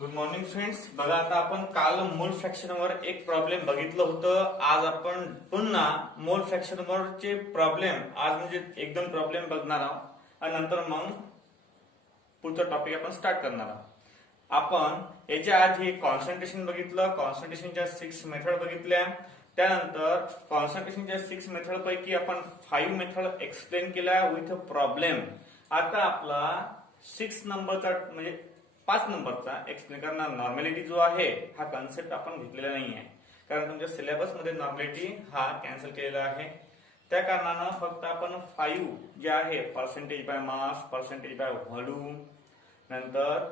Good morning friends. बघा, आता आपण काल मोल फ्रॅक्शनवर एक प्रॉब्लेम बघितलं होतं. आज आपण पुन्हा मोल फ्रॅक्शनवरचे प्रॉब्लेम आज म्हणजे एकदम प्रॉब्लेम बघणार आहोत आणि नंतर मग पुढचा टॉपिक आपण स्टार्ट करणार आहोत. आपण याच्या आधी कॉन्सन्ट्रेशन बघितलं, कॉन्सन्ट्रेशनच्या 6 मेथड बघितल्या. त्यानंतर कॉन्सन्ट्रेशनच्या 6 मेथड पैकी आपण 5 मेथड एक्सप्लेन केल्या विथ प्रॉब्लेम. आता आपला 6 नंबरचा म्हणजे 5 नंबरचा एक्सप्लेन करणार. नॉर्मॅलिटी जो आहे हा कन्सेप्ट आपण घेतलेला नाही आहे, कारण तुमच्या सिलेबस मध्ये नॉर्मॅलिटी हा कॅन्सल केलेला आहे. त्या कारणानं फक्त आपण 5 जे आहे percentage by mass, percentage by volume, नंतर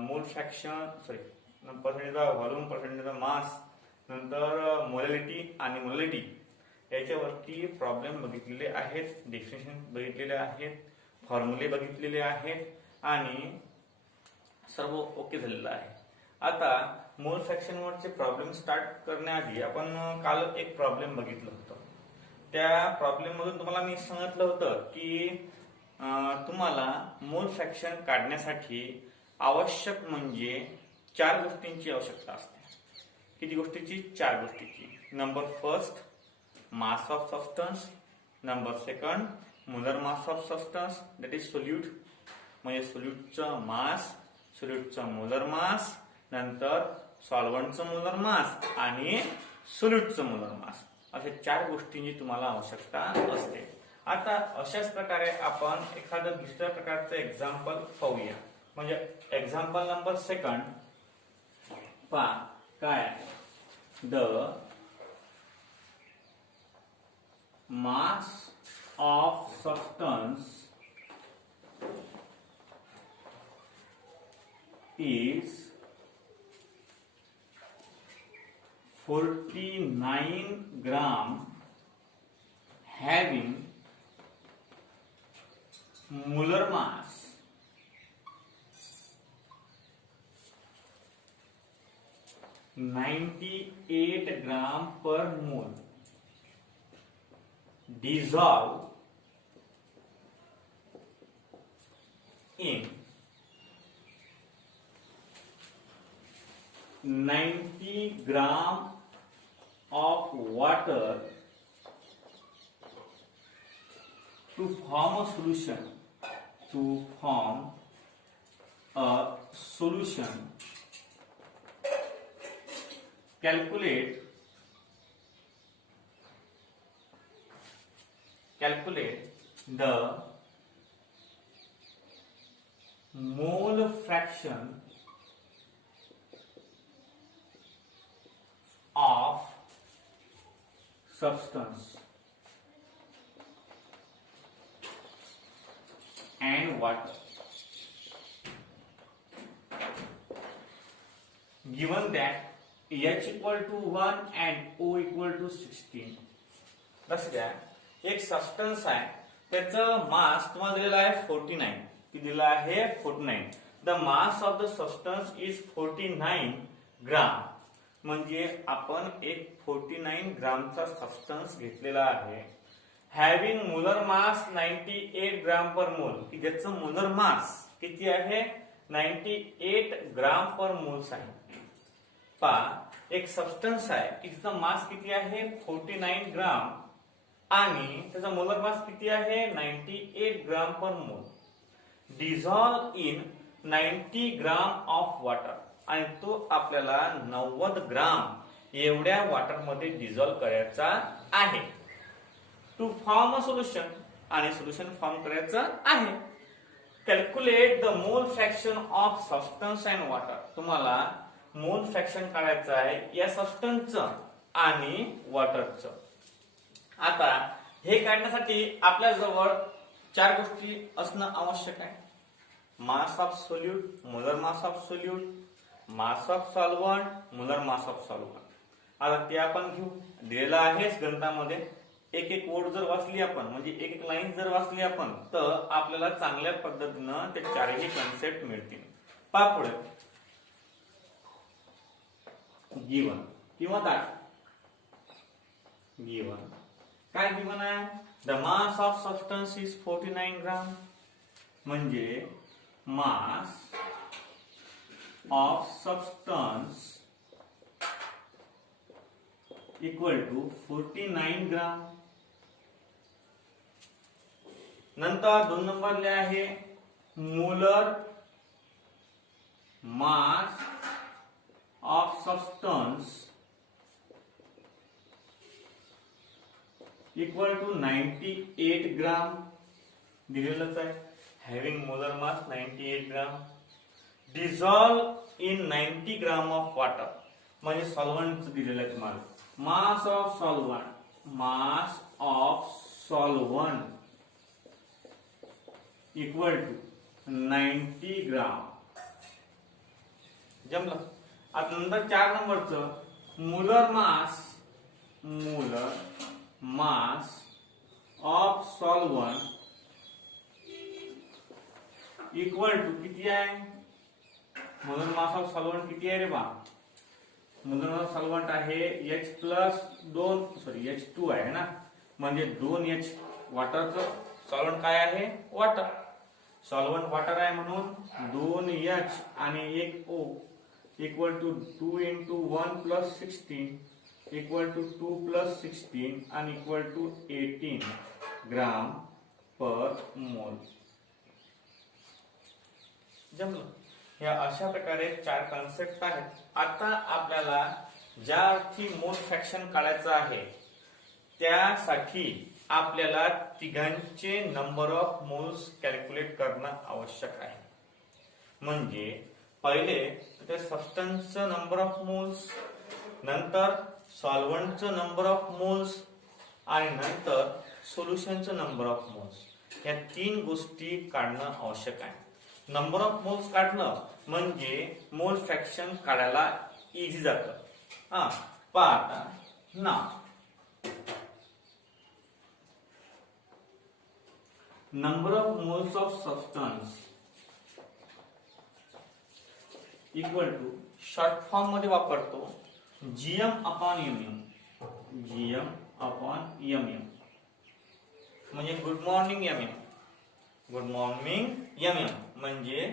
mole fraction percentage by volume, percentage by mass, नंतर मोलॅलिटी आणि मोलॅलिटी याच्यावरती प्रॉब्लेम बघितलेले आहेत, डेफिनेशन बघितलेले आहेत, फॉर्म्युले बघितलेले आहेत आणि सर्व ओके झालेलं आहे. आता मोल फ्रॅक्शन वरचे प्रॉब्लेम स्टार्ट करण्याआधी आपण काल एक प्रॉब्लेम बघितलं होतं. त्या प्रॉब्लेम मधून तुम्हाला मी सांगितलं होतं की तुम्हाला मोल फ्रॅक्शन काढण्यासाठी आवश्यक म्हणजे 4 गोष्टींची आवश्यकता असते. किती गोष्टीची? 4 गोष्टीची. Number first, mass of substance. Number second, molar mass of substance, that is solute, म्हणजे सोल्यूटचं मास, सोल्यूटचा मोलर मास, नंतर सॉल्व्हंटचं मोलर मास आणि सोल्यूटचं मोलर मास, अशा 4 गोष्टींची तुम्हाला आवश्यकता असते. आता अशाच प्रकारे आपण एखादं दुसऱ्या प्रकारचं एक्झाम्पल पाहूया. म्हणजे एक्झाम्पल नंबर सेकंड पहा काय आहे. The mass of substance is 49 gram having molar mass 98 gram per mole, dissolve in 90 gram of water to form a solution. To form a solution, calculate the mole fraction of substance and water given that H equal to 1 and O equal to 16. लक्ष द्या, एक substance आहे, त्याचं मास तुम्हाला दिलेला आहे 49. किती दिलेला आहे? 49. The mass of the substance is 49 ग्राम. म्हणजे आपण एक 49 ग्रामचा सबस्टन्स घेतलेला आहे. हॅव्हिंग मोलर मास 98 ग्राम पर मोल, की ज्याचं मोलर मास किती आहे? 98 ग्राम पर मोल्स आहे. पहा, एक सबस्टन्स आहे की जिचा मास किती आहे? 49 ग्राम आणि त्याचा मोलर मास किती आहे? 98 ग्राम पर मोल. Dissolve in 90 gram of water, आणि तो आपल्याला 90 ग्राम एवढ्या वॉटर मध्ये डिझॉल्व करायचा आहे. टू फॉर्म अ सोल्युशन, आणि सोल्युशन फॉर्म करायचं आहे. Calculate the mole fraction of substance and water. तुम्हाला मोल फ्रॅक्शन काढायचं आहे या सबस्टन्सचं आणि वॉटरचं. आता हे काढण्यासाठी आपल्या जवळ 4 गोष्टी असणं आवश्यक आहे. Mass of solute, molar mass of solute, mass of solvent, molar mass of solvent. आता ते आपण घेऊ. दिलेलं आहेच गणितामध्ये. एक ओळ जर वाचली आपण, म्हणजे एक लाईन जर वाचली आपण, तर आपल्याला चांगल्या पद्धतीनं ते 4ही कन्सेप्ट मिळतील. पहा पुढे. गिवन किंवा दाट. गिवन काय गिवन आहे? The mass of substance is 49 ग्राम. म्हणजे मास of substance equal to 49 ग्राम. नंतर 2 नंबरले आहे molar mass of substance equal to 98 gram दिलेलंच आहे. Having molar mass 98 gram dissolve in 90 gram of water. म्हणजे सॉल्व्हंट दिलेलं आहे तुम्हाला. Mass of solvent equal to 90 gram. जमलं. आता नंतर 4 नंबरचं molar mass of solvent equal to किती आहे. मोलर मास ऑफ सॉल्व्हंट किती आहे रे बा. मोलर मास ऑफ सॉल्व्हंट आहे H2 आहे ना. म्हणजे 2H वॉटरचं सॉल्व्हंट काय आहे वॉटर. सॉल्व्हंट वॉटर आहे म्हणून 2H आणि 1 O equal to 2 into 1 plus 16 equal to 2 plus 16 आणि इक्वल टू 18 ग्राम पर मोल. जमलं. या अशा प्रकारे 4 कन्सेप्ट आहेत. आता आपल्याला ज्या अर्थी मोल फ्रॅक्शन काढायचं आहे त्यासाठी आपल्याला तिघांचे नंबर ऑफ मोल्स कॅल्क्युलेट करणं आवश्यक आहे. म्हणजे पहिले ते सबस्टन्सचं नंबर ऑफ मोल्स, नंतर सॉल्व्हंटचं नंबर ऑफ मोल्स आणि नंतर सोल्युशनचं नंबर ऑफ मोल्स. या 3 गोष्टी काढणं आवश्यक आहे. नंबर ऑफ मोल्स काढणं म्हणजे मोल फ्रॅक्शन काढायला इझी जातं. आता ना number of moles of substance equal to short form मध्ये वापरतो GM upon MM. GM upon MM म्हणजे good morning MM. Good morning MM म्हणजे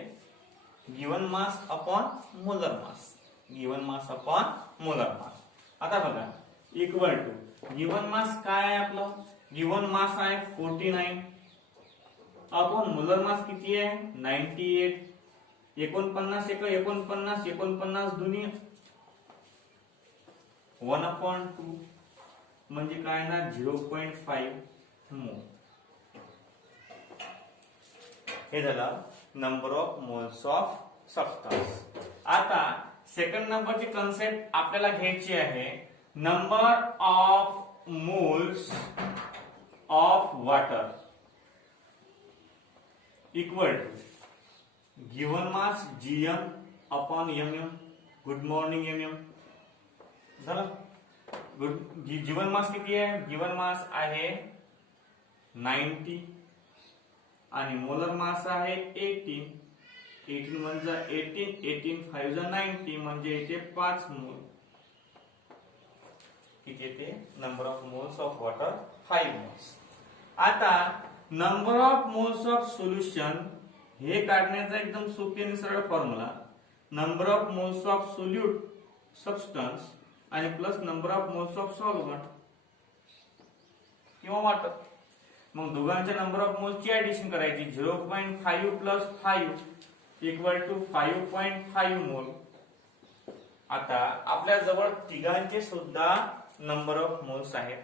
given mass upon molar mass. Given mass upon molar mass. आता बघा equal to given मास काय आहे आपलं. Given mass आहे 49 अपॉन मोलर मास किती आहे 98. 49 एक 49 दुनी 1/2 म्हणजे काय ना 0.5 मोल. हे झालं number of moles of substance. आता सेकंड नंबरची कन्सेप्ट आपल्याला घ्यायची आहे number of moles of water equal to given mass GM upon MM. Good morning MM. झालं. गिवन मास किती आहे. गिवन मास आहे 90 आणि मोलर मास आहे 18. 18 म्हणजे 18 5 90 म्हणजे इथे 5 मोल. किती येते number of moles of water 5 moles. आता number of moles of solution हे काढण्याचा एकदम सोपी आणि सरळ formula number of moles of solute substance आणि plus number of moles of solvent किंवा वॉटर. मग दोघांच्या नंबर ऑफ मोल्सची ऍडिशन करायची. 0.5 प्लस 5 इक्वल टू 5.5 मोल. आता आपल्या जवळ तिघांचे सुद्धा नंबर ऑफ मोल्स आहेत.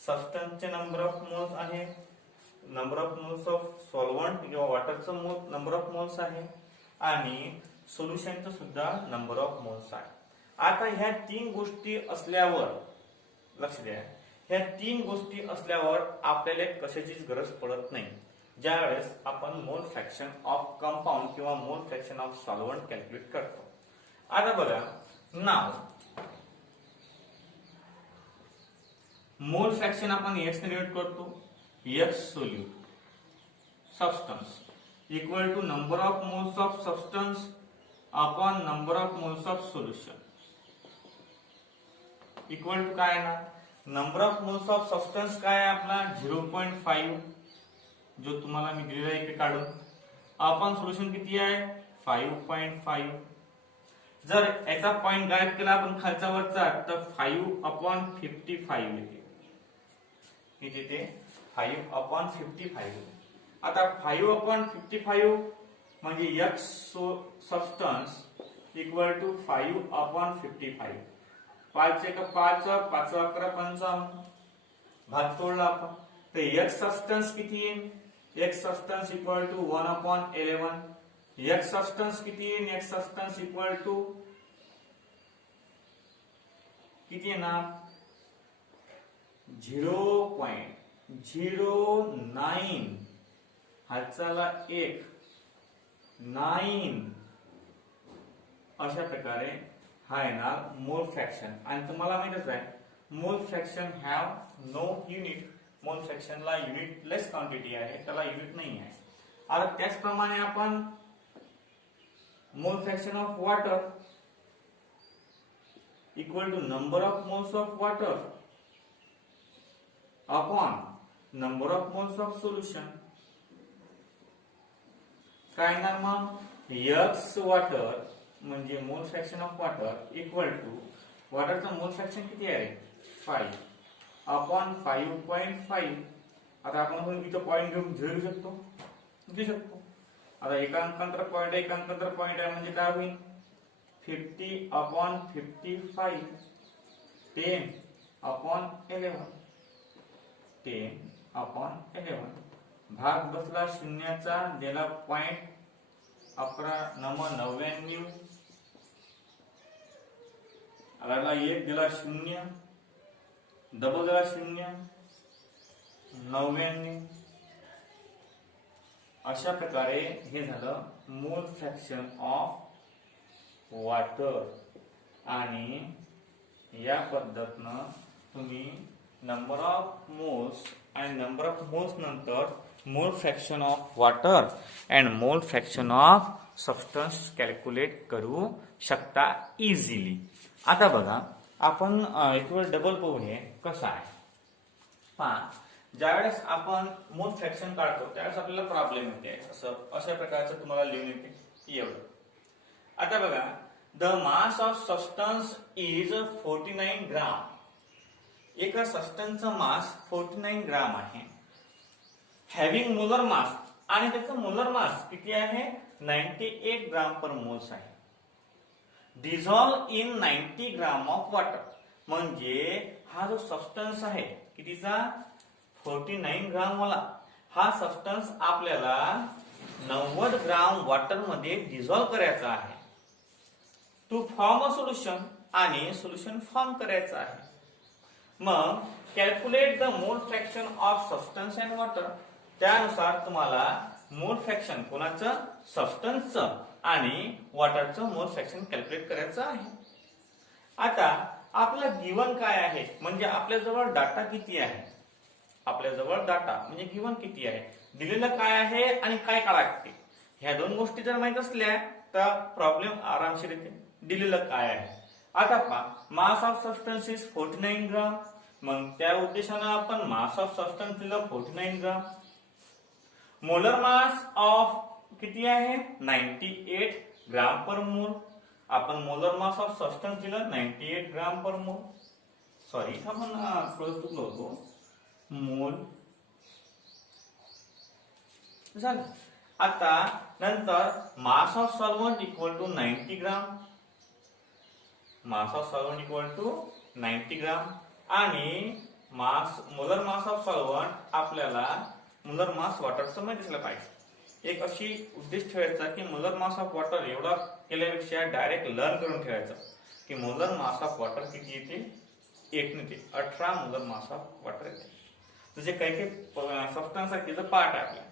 सबस्टन्सचे नंबर ऑफ मोल्स आहे, number of moles of solvent किंवा वॉटरचं नंबर ऑफ मोल्स आहे आणि सोल्युशनचं सुद्धा नंबर ऑफ मोल्स आहे. आता ह्या 3 गोष्टी असल्यावर लक्ष द्या. ह्या 3 गोष्टी असल्यावर आपल्याला कशाचीच गरज पडत नाही ज्यावेळेस आपण मोल फ्रॅक्शन ऑफ कंपाऊंड किंवा मोल फ्रॅक्शन ऑफ सॉल्व्हंट कॅल्क्युलेट करतो. आता बघा नाव मोल फ्रॅक्शन आपण x ने डिनोट करतो. x solute substance equal to number of moles of substance upon number of moles of solution equal to काय ना number of moles of substance काय आहे आपला 0.5 जो तुम्हाला मी दिलेला इथे काढून. अपॉन सोल्युशन किती आहे 5.5 जर याचा पॉइंट गायब केला आपण खालचा वरचा तर 5/55 येते. किती ते 5/55. आता 5/55 म्हणजे x सबस्टन्स इक्वल टू 5/55. 5 × 5 5 11 55 भाग तोडला आपण तर x सबस्टन्स किती येईल? x substance equal to 1/11. x substance किती येईल? x सबस्टन्स इक्वल टू किती येणार? 0.09 हालचाला 1 9 अशा प्रकारे हा येणार मोल फ्रॅक्शन. आणि तुम्हाला माहितच आहे मोल फ्रॅक्शन हॅव नो युनिट. मोल फ्रॅक्शनला युनिटलेस क्वांटिटी आहे, त्याला युनिट नाही आहे. आता त्याचप्रमाणे आपण mole fraction of water equal to number of moles of water upon number of moles of solution. काय येणार मग? x वॉटर म्हणजे mole fraction of water equal to वॉटरचं मोल फ्रॅक्शन किती आहे? 5 अपॉन 5.5. आता आपण इथं पॉइंट घेऊन घेऊ शकतो. आता एकांतर पॉइंट आहे म्हणजे काय होईल? 50/55 10/11 10/11 भाग बसला शून्याचा, दिला पॉइंट 11×9 आला 1 दिला 0 डबल दिला 0 99. अशा प्रकारे हे झालं मोल फ्रॅक्शन ऑफ वॉटर. आणि या पद्धतीनं तुम्ही नंबर ऑफ मोल्स आणि नंबर ऑफ मोल्स नंतर mole fraction of water and मोल फ्रॅक्शन ऑफ सबस्टन्स कॅल्क्युलेट करू शकता इझिली. आता बघा आपण इथवर डबल पाहूया कसं आहे. पहा, ज्यावेळेस आपण मोल फ्रॅक्शन काढतो त्यावेळेस आपल्याला प्रॉब्लेम येते. अशा प्रकारचं तुम्हाला लिहून येते एवढं. आता बघा the mass of substance is 49 ग्राम. एका सबस्टन्सचा मास 49 ग्राम आहे. हॅव्हिंग मोलर मास आणि त्याचं मोलर मास किती आहे? 98 ग्राम पर मोल्स आहे. Dissolve in 90 gram of water. म्हणजे हा जो सबस्टन्स आहे कितीचा? 49 ग्राम वाला हा सबस्टन्स आपल्याला 90 ग्राम वॉटर मध्ये डिझॉल्व करायचा आहे टू फॉर्म अ सोल्युशन. आणि सोल्युशन फॉर्म करायचं आहे. मग calculate the mole fraction of substance and water. त्यानुसार तुम्हाला मोल फ्रॅक्शन कोणाचं? सबस्टन्सचं आणि वॉटरचं मोल फ्रॅक्शन कॅल्क्युलेट करायचं आहे. आता आपला गिवन काय आहे म्हणजे आपल्याजवळ डाटा किती आहे? आपल्याजवळ डाटा म्हणजे गिवन किती आहे, दिलेलं काय आहे आणि काय काढायला लागते. ह्या दोन गोष्टी जर माहित असल्या तर प्रॉब्लेम आरामशीर येते. दिलेलं काय आहे. आता पहा मास ऑफ सबस्टन्स इज 49 ग्राम. मग त्या उद्देशानं आपण मास ऑफ सबस्टन्स दिलं 49 ग्राम. मोलर मास ऑफ किती आहे? 98 ग्राम पर मोल. आपण मोलर मास ऑफ सबस्टन्स दिलं 98 ग्राम पर मोल. सॉरी आपण थोडं चुकलो होतो. मोल झालं. आता नंतर mass of solvent equal to 90 gram. Mass of solvent equal to 90 gram. आणि मोलर मास ऑफ सॉल्व्हंट आपल्याला मोलर मास वॉटरचं माहिती असलं पाहिजे. एक अशी उद्देश ठेवायचा की मोलर मास ऑफ वॉटर एवढा केल्यापेक्षा डायरेक्ट लर्न करून ठेवायचं की मोलर मास ऑफ वॉटर किती येते? 1 येते. 18 मोलर मास ऑफ वॉटर येते. म्हणजे काही सबस्टन्स आहे त्याचं पार्ट आहे. आपल्या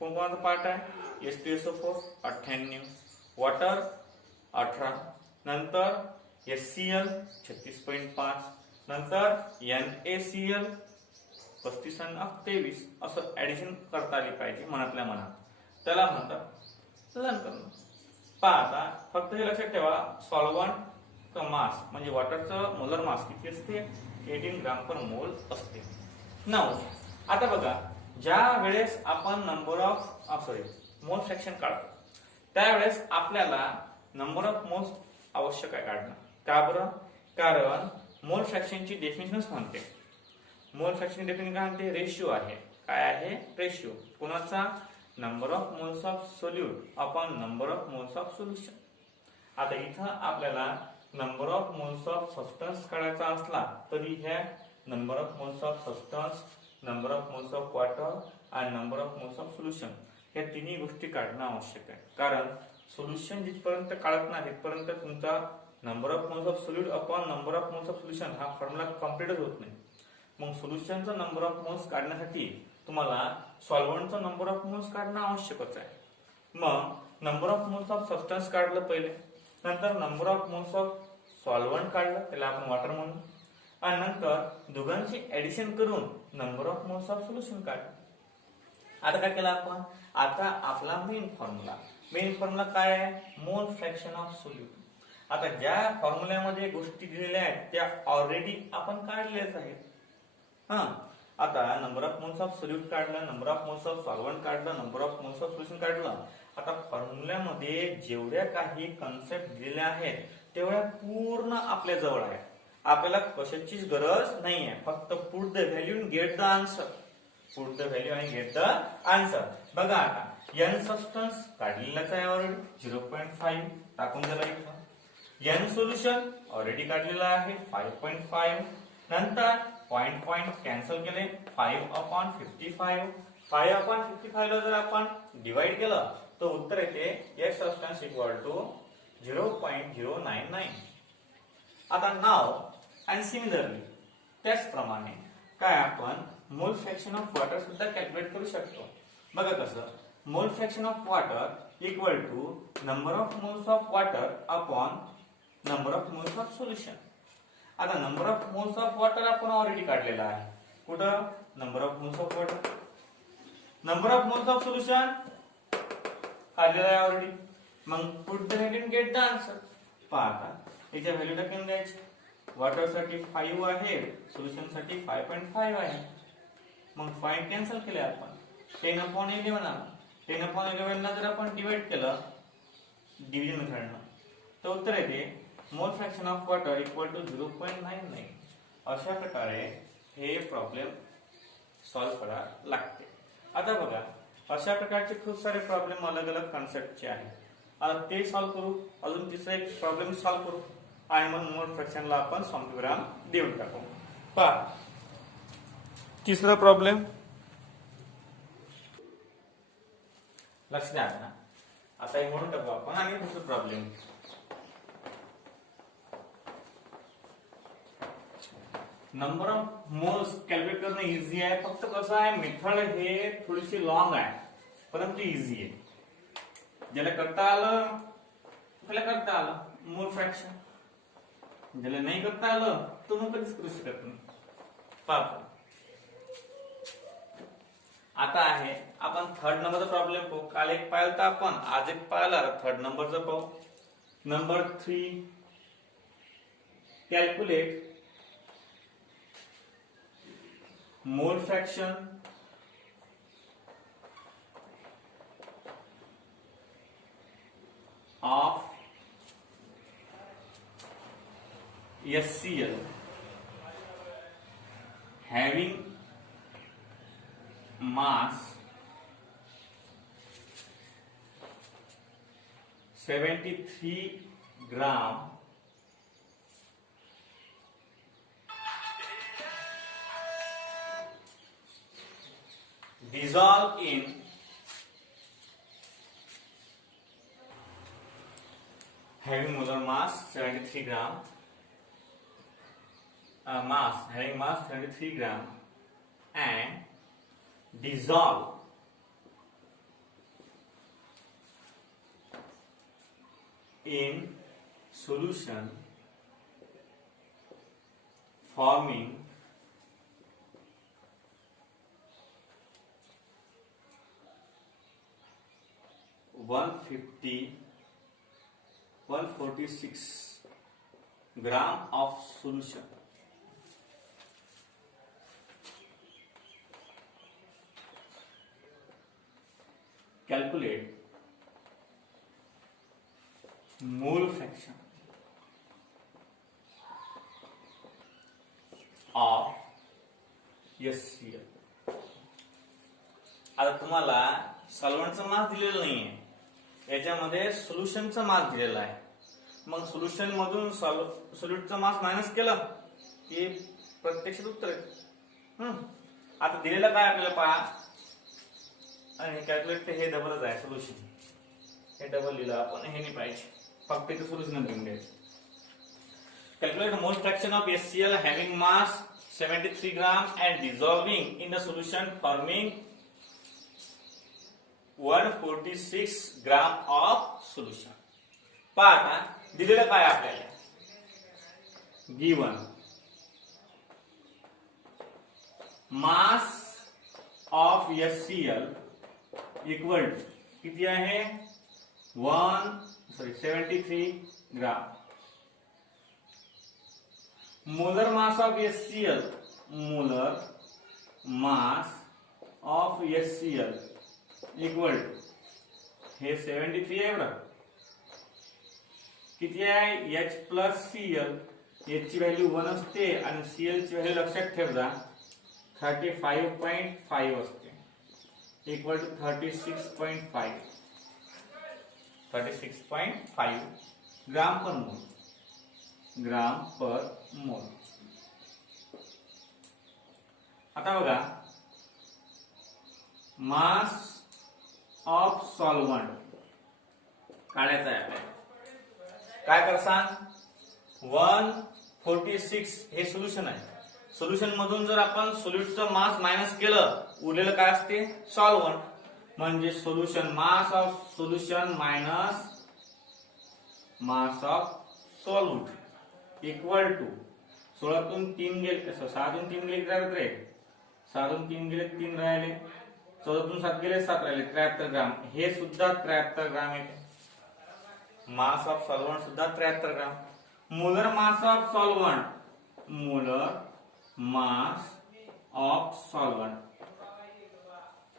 कोणकोणाचं पार्ट आहे? H2SO4 98, वॉटर 18, नंतर HCl 36.5, नंतर NaCl 35 आणि 23 असं ऍडिशन करता आली पाहिजे मनातल्या मनात. त्याला म्हणतात लर्न करणं. पहा आता फक्त हे लक्षात ठेवा सॉल्व्हंट मास म्हणजे वॉटरचं मोलर मास किती असते? 18 ग्राम पर मोल असते. नाव आता बघा ज्या वेळेस आपण नंबर ऑफ मोल फ्रॅक्शन काढतो त्यावेळेस आपल्याला नंबर ऑफ मोल्स आवश्यक आहे काढणं. का बरं? कारण मोल फ्रॅक्शनची डेफिनेशनच म्हणते, मोल फ्रॅक्शन डेफिनेशन काय म्हणते? रेशिओ आहे. काय आहे? रेशिओ. कोणाचा? Number of moles of solute upon number of moles of solution. आता इथं आपल्याला number of moles of substance काढायचा असला तरी ह्या number of moles of substance, number of moles of water आणि number of moles of solution या तिन्ही गोष्टी काढणं आवश्यक आहे. कारण सोल्युशन जिथपर्यंत काढत नाही तिथपर्यंत तुमचा number of moles of solute upon number of moles of solution हा फॉर्म्युला कम्प्लीटच होत नाही. मग सोल्युशनचा नंबर ऑफ मोल्स काढण्यासाठी तुम्हाला सॉल्व्हंटचा नंबर ऑफ मोल्स काढणं आवश्यकच आहे. मग number of moles of substance काढलं पहिले, नंतर number of moles of solvent काढलं, त्याला आपण वॉटर म्हणू, आणि नंतर दोघांची ऍडिशन करून number of moles of solution काढलं. आता काय केलं आपण? आता आपला मेन फॉर्म्युला काय आहे? मोल फ्रॅक्शन ऑफ सोल्यूट. आता ज्या फॉर्म्युल्यामध्ये गोष्टी दिलेल्या आहेत त्या ऑलरेडी आपण काढल्याच आहेत. आता number of moles of solute काढलं, number of moles of solvent काढलं, number of moles of solution काढलं. आता फॉर्म्युल्यामध्ये जेवढ्या काही कन्सेप्ट दिलेल्या आहेत तेवढ्या पूर्ण आपल्या जवळ आहे. आपल्याला कशाचीच गरज नाहीये, फक्त put the value and get the answer. Put the value आणि गेट द आन्सर. बघा आता n सबस्टन्स काढलेलाच आहे ऑलरेडी 0.5 टाकून दिला इथं. n सोल्युशन ऑलरेडी काढलेला आहे 5.5. नंतर पॉइंट कॅन्सल केले 5/55. 5/55 ला जर आपण डिवाइड केलं तर उत्तर येते x सबस्टन्स इक्वल टू 0.099. आता नाव अँड सिमिलरली त्याचप्रमाणे काय आपण मोल फ्रॅक्शन ऑफ वॉटर सुद्धा कॅल्क्युलेट करू शकतो. बघा कसं? Mole fraction of water equal to number of moles of water upon number of moles of solution. आता number of moles of water आपण ऑलरेडी काढलेला आहे. कुठं? Number of moles of water. Number of moles of solution काढलेला आहे already. मग put the value and get the answer. पहा आता याच्या व्हॅल्यू टाकून द्यायची. वॉटर साठी 5 आहे, सोल्युशन साठी 5.5 आहे. मग 5 कॅन्सल केले आपण. 10/11 आला. 10/11 ला जर आपण डिवाइड केलं डिव्हिजन मेथडनं तर उत्तर येते mole fraction of water equal to 0.99. अशा प्रकारे हे प्रॉब्लेम सॉल्व्ह करावे लागते. आता बघा अशा प्रकारचे खूप सारे प्रॉब्लेम अलग अलग कॉन्सेप्टचे आहेत. आता ते सॉल्व्ह करू. अजून तिसरा एक प्रॉब्लेम सॉल्व्ह करू आणि मग मोल फ्रॅक्शनला आपण सॉल्व्ह देऊन टाकू. पहा तिसरा प्रॉब्लेम लक्ष द्या ना. आता हे म्हणून टाकू आपण आणि दुसरा problem. Number of moles calculate करणं इझी आहे. फक्त कसं आहे मेथड हे थोडीशी लॉंग आहे परंतु इझी आहे. ज्याला करता आलं त्याला करता आलं मोल फ्रॅक्शन, ज्याला नाही करता आलं तो मग कधीच करू शकत नाही. पाहतो आता आहे आपण थर्ड नंबरचा प्रॉब्लेम पाहू. काल एक पाहिलं तर आपण, आज एक पाहिला, थर्ड नंबरचा पाहू. Number 3 calculate mole fraction of HCl having mass 73 gram dissolve in having molar mass 73 gram, having mass 73 gram and dissolve in solution forming 146 gram of solution. Calculate mole fraction HCl. आता तुम्हाला सॉल्व्हंटचा मास दिलेला नाहीये, याच्यामध्ये सोल्युशनचा मास दिलेला आहे. मग सोल्युशन मधून सोल्यूटचा मास minus केलं की प्रत्यक्षात उत्तर आहे. आता दिलेलं काय आपल्याला पहा, आणि कॅल्क्युलेट हे डबलच आहे सोल्युशन, हे डबल लिहिलं आपण, हे नाही पाहिजे, फक्त इथे सोल्युशन घेऊन घ्यायचं. Calculate mole fraction of HCl having mass 73 gram and dissolving in the solution forming 146 gram of solution. पहा दिलेलं काय आपल्याला, given mass of HCl equal to किती आहे, 73 gram. Molar mass of HCl, molar mass of HCl equal to हे 73 आहे बरं, किती आहे, H प्लस Cl. H ची व्हॅल्यू 1 असते आणि Cl ची व्हॅल्यू लक्षात ठेव जा 35.5 असते, इक्वल टू 36.5 ग्राम पर मोल, ग्राम पर मोल. आता बघा मास ऑफ सॉल्व्हंट काढायचा आहे आपल्याला. काय करसान, 146 हे सोल्युशन आहे. सोल्युशन मधून जर आपण सोल्यूटचं मास मायनस केलं, उरलेलं काय असते, सॉल्व्हंट. म्हणजे solution mass of solution minus mass of solvent equal to 16तून 3 गेले, 6तून 3 गेले 6तून 3 गेले 3 राहिले, 14तून 7 गेले 7 राहिले, 73 ग्राम. हे सुद्धा 73 ग्राम येते. मास ऑफ सॉल्व्हंट सुद्धा 73 gram. Molar mass of solvent, molar mass of solvent.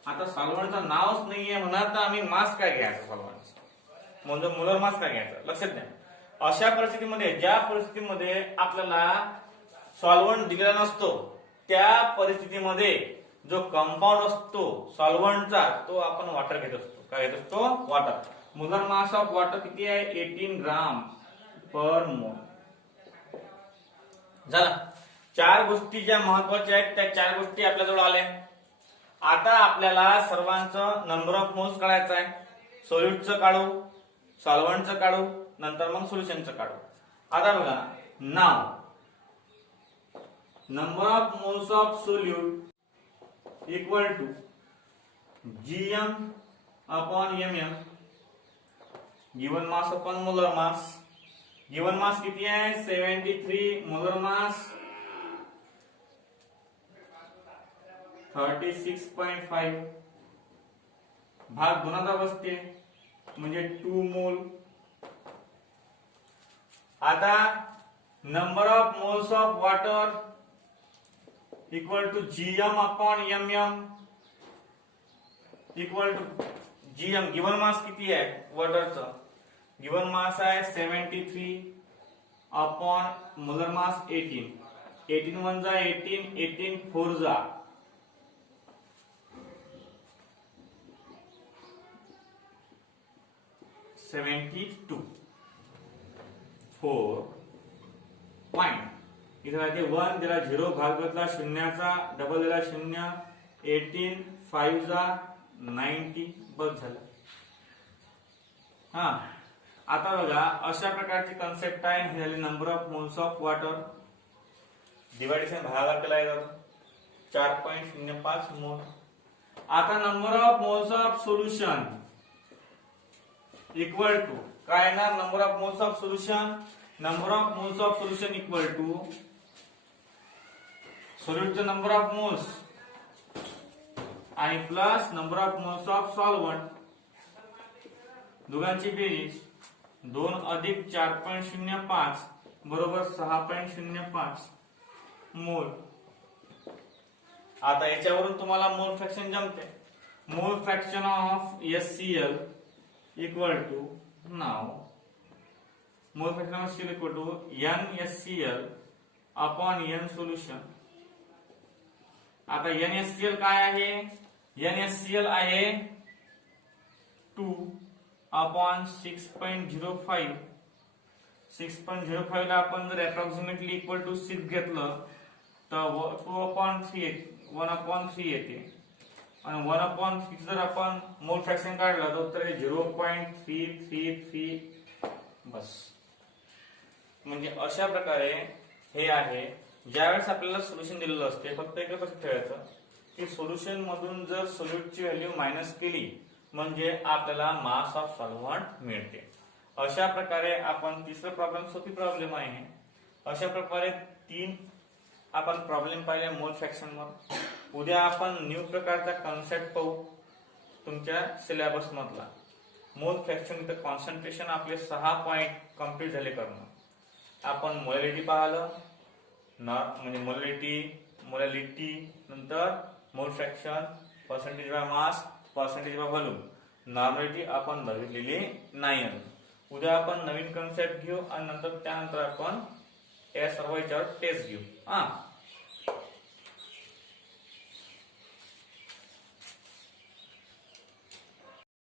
आता सॉल्व्हंटचं नावच नाहीये म्हणणार तर आम्ही मास काय घ्यायचं, सॉल्व्हंट म्हणजे मोलर मास काय घ्यायचं, लक्षात द्या. अशा परिस्थितीमध्ये, ज्या परिस्थितीमध्ये आपल्याला सॉल्व्हंट दिलेला नसतो, त्या परिस्थितीमध्ये जो कंपाऊंड असतो सॉल्व्हंटचा तो आपण वॉटर घेत असतो. काय घेत असतो, water. Molar mass of water किती आहे, 18 ग्राम पर मोल. झालं. 4 गोष्टी ज्या महत्वाच्या आहेत त्या 4 गोष्टी आपल्याजवळ आल्या. आता आपल्याला सर्वांचं नंबर ऑफ मोल्स काढायचं आहे. सोल्यूटचं काढू, सॉल्व्हंटचं काढू, नंतर मग सोल्युशनचं काढू. आता बघा, नाव number of moles of solute equal to Gm upon mm, given mass upon molar mass. Given mass किती आहे, 73, मोलर मास 36.5, भाग 2 बसते म्हणजे 2 मोल. आता number of moles of water equal to Gm upon mm equal to Gm, given mass किती आहे वॉटरचं, given mass आहे 73 upon molar मास 18. 18 1 जा 18, 18 4 जा 72, 4 पॉइंट. इथे राहते 1, दिला 0, भाग बदला शून्याचा, डबल दिला 0, 18 5 जा 90, बस झालं. हा, आता बघा अशा प्रकारची कन्सेप्ट आहे. ही झाली number of moles of water. Division भागाकार केला जातो 4.05 मोल. आता number of moles of solution equal to काय येणार, number of moles of solution, number of moles of solution equal to सोल्यूटचं नंबर ऑफ मोल्स आणि plus number of moles of solvent, दोघांची बेरीज 2 अधिक 4.05 बरोबर 6.05 मोल. आता याच्यावरून तुम्हाला मोल फ्रॅक्शन जमते. Mole fraction of HCl equal to, नाव mole fraction of HCl equal to NaCl upon N solution आता NaCl काय आहे? NaCl आहे 2/6.05. 6.05 ला आपण जर अप्रॉक्सिमेटली इक्वल टू 6 घेतलं तर 2/3 1/3 येते आणि 1/3 जर आपण मोल फ्रॅक्शन काढलं तर उत्तर आहे 0.333 बस. म्हणजे अशा प्रकारे हे आहे. ज्यावेळेस आपल्याला सोल्युशन दिलेलं असते फक्त एक लक्षात ठेवायचं की सोल्युशन मधून जर सोल्युटची व्हॅल्यू मायनस केली म्हणजे आपल्याला मास ऑफ सॉल्व्हंट मिळते. अशा प्रकारे आपण तिसरा प्रॉब्लेम सोपी प्रॉब्लेम आहे. अशा प्रकारे 3 आपण प्रॉब्लेम पाहिले मोल फ्रॅक्शन वर. उद्या आपण न्यू प्रकारचा कन्सेप्ट पाहू तुमच्या सिलेबस मधला. मोल फ्रॅक्शन विथ कॉन्सन्ट्रेशन आपले 6 पॉइंट कंप्लीट झाले करणं. आपण मोलॅलिटी पाहिलं म्हणजे मोलॅलिटी नंतर mole fraction, percentage by mass, percentage by volume, normality आपण बघितलेली नाही. उद्या आपण नवीन कन्सेप्ट घेऊ आणि त्यानंतर आपण या सर्व याच्यावर टेस्ट घेऊ.